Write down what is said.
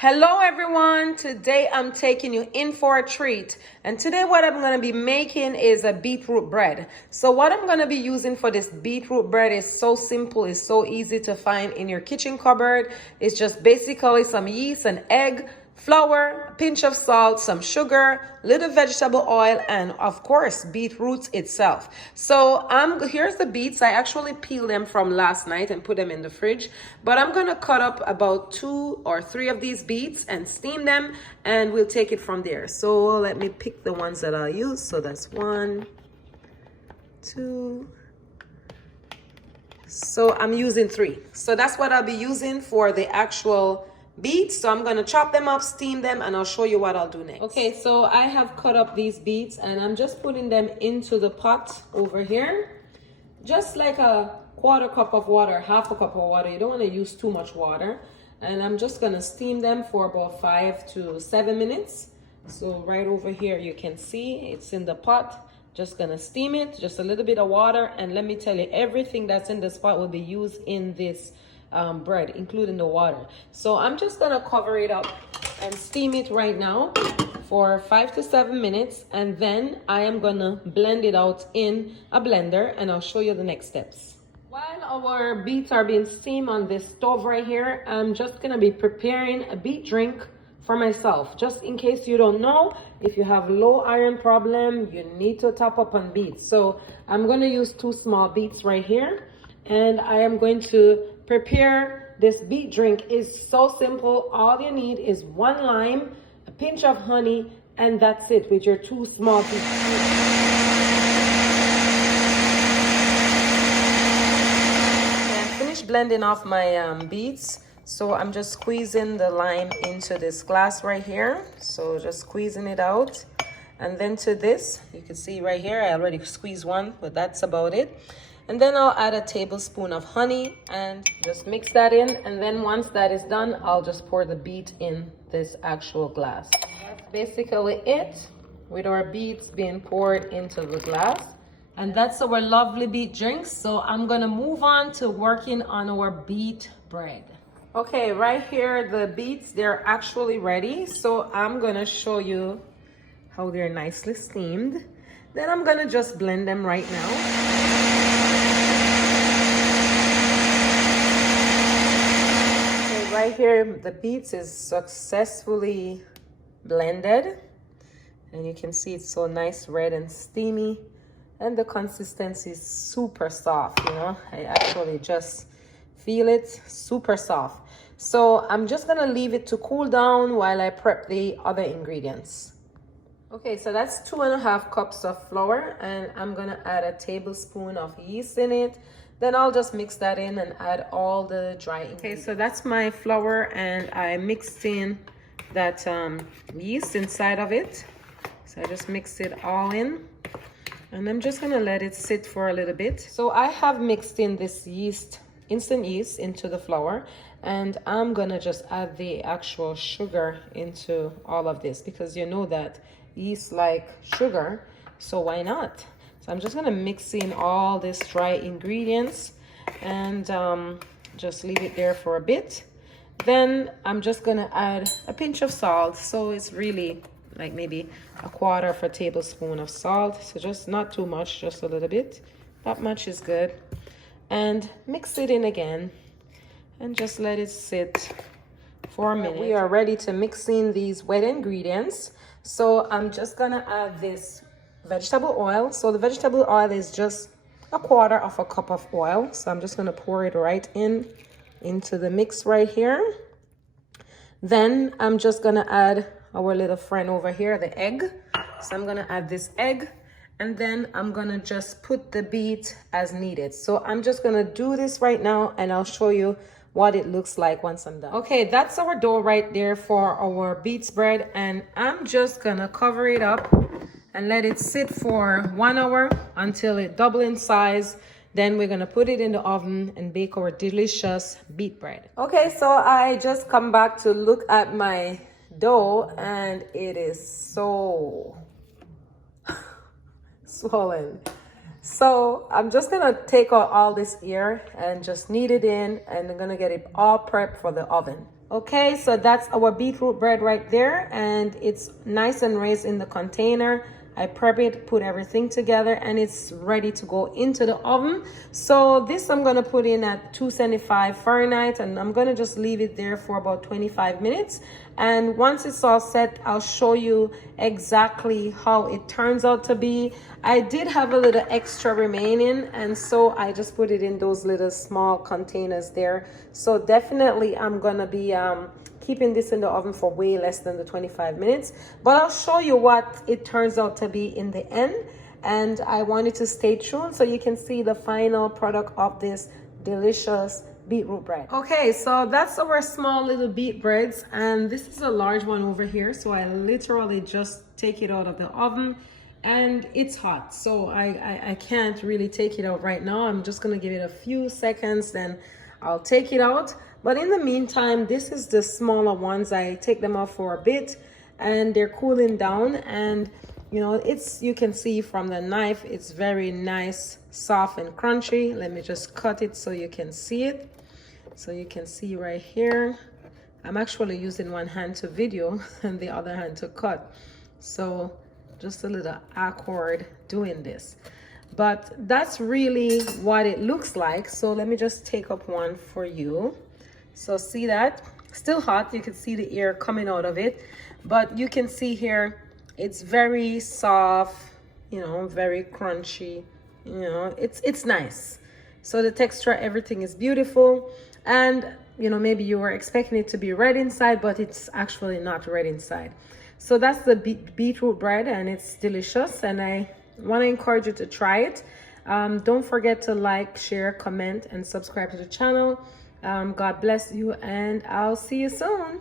Hello everyone, today I'm taking you in for a treat, and today what I'm going to be making is a beetroot bread. So what I'm going to be using for this beetroot bread is so simple, it's so easy to find in your kitchen cupboard. It's just basically some yeast, an egg, flour, a pinch of salt, some sugar, little vegetable oil, and of course beetroots itself. So here's the beets. I actually peeled them from last night and put them in the fridge, but I'm gonna cut up about 2 or 3 of these beets and steam them, and we'll take it from there. So let me pick the ones that I'll use. So that's 1, 2. So I'm using 3. So that's what I'll be using for the actual beets. So I'm going to chop them up, steam them, and I'll show you what I'll do next. Okay, so I have cut up these beets and I'm just putting them into the pot over here. Just like a 1/4 cup of water, 1/2 cup of water. You don't want to use too much water. And I'm just going to steam them for about 5 to 7 minutes. So right over here you can see it's in the pot. Just gonna steam it, just a little bit of water, and let me tell you, everything that's in this pot will be used in this bread, including the water. So I'm just gonna cover it up and steam it right now for 5 to 7 minutes, and then I am gonna blend it out in a blender, and I'll show you the next steps. While our beets are being steamed on this stove right here, I'm just gonna be preparing a beet drink for myself. Just in case you don't know, if you have low iron problem, you need to top up on beets. So I'm going to use 2 small beets right here, and I am going to prepare this beet drink. It's so simple. All you need is 1 lime, a pinch of honey, and that's it with your 2 small beets. I finished blending off my beets. So I'm just squeezing the lime into this glass right here. So just squeezing it out. And then to this, you can see right here, I already squeezed 1, but that's about it. And then I'll add a tablespoon of honey and just mix that in. And then once that is done, I'll just pour the beet in this actual glass. That's basically it, with our beets being poured into the glass. And that's our lovely beet drinks. So I'm gonna move on to working on our beet bread. Okay, right here, the beets, they're actually ready. So I'm gonna show you how they're nicely steamed. Then I'm gonna just blend them right now. Okay, right here, the beets is successfully blended. And you can see it's so nice, red and steamy. And the consistency is super soft, you know. I actually just feel it, super soft. So I'm just gonna leave it to cool down while I prep the other ingredients. Okay, so that's 2.5 cups of flour, and I'm gonna add a tablespoon of yeast in it. Then I'll just mix that in and add all the dry ingredients. Okay, so that's my flour, and I mixed in that yeast inside of it. So I just mixed it all in, and I'm just gonna let it sit for a little bit. So I have mixed in this yeast, instant yeast, into the flour, and I'm gonna just add the actual sugar into all of this, because you know that yeast like sugar, so why not? So I'm just gonna mix in all these dry ingredients and just leave it there for a bit. Then I'm just gonna add a pinch of salt. So it's really like maybe 1/4 tablespoon of salt. So just not too much, just a little bit. That much is good. And mix it in again and just let it sit for a minute. We are ready to mix in these wet ingredients. So I'm just gonna add this vegetable oil. So the vegetable oil is just 1/4 cup of oil. So I'm just gonna pour it right into the mix right here. Then I'm just gonna add our little friend over here, the egg. So I'm gonna add this egg. And then I'm gonna just put the beet as needed. So I'm just gonna do this right now, and I'll show you what it looks like once I'm done. Okay, that's our dough right there for our beets bread, and I'm just gonna cover it up and let it sit for 1 hour until it double in size. Then we're gonna put it in the oven and bake our delicious beet bread. Okay, so I just come back to look at my dough, and it is so swollen. So I'm just gonna take out all this air and just knead it in, and I'm gonna get it all prepped for the oven. Okay, so that's our beetroot bread right there, and it's nice and raised in the container. I prep it, put everything together, and it's ready to go into the oven. So this I'm gonna put in at 275 Fahrenheit, and I'm gonna just leave it there for about 25 minutes. And once it's all set, I'll show you exactly how it turns out to be. I did have a little extra remaining, and so I just put it in those little small containers there. So definitely I'm gonna be keeping this in the oven for way less than the 25 minutes, but I'll show you what it turns out to be in the end. And I want you to stay tuned so you can see the final product of this delicious beetroot bread. Okay, so that's our small little beet breads, and this is a large one over here, so I literally just take it out of the oven, and it's hot, so I can't really take it out right now. I'm just gonna give it a few seconds, then I'll take it out. But in the meantime, this is the smaller ones. I take them off for a bit, and they're cooling down, and you know, you can see from the knife, it's very nice, soft and crunchy. Let me just cut it so you can see it. So you can see right here, I'm actually using one hand to video and the other hand to cut. So just a little awkward doing this, but that's really what it looks like. So let me just take up one for you. So see that? Still hot. You can see the air coming out of it, but you can see here, it's very soft, you know, very crunchy, you know, it's nice. So the texture, everything is beautiful. And you know, maybe you were expecting it to be red inside, but it's actually not red inside. So that's the beetroot bread, and it's delicious, and I want to encourage you to try it. Don't forget to like, share, comment, and subscribe to the channel. God bless you, and I'll see you soon.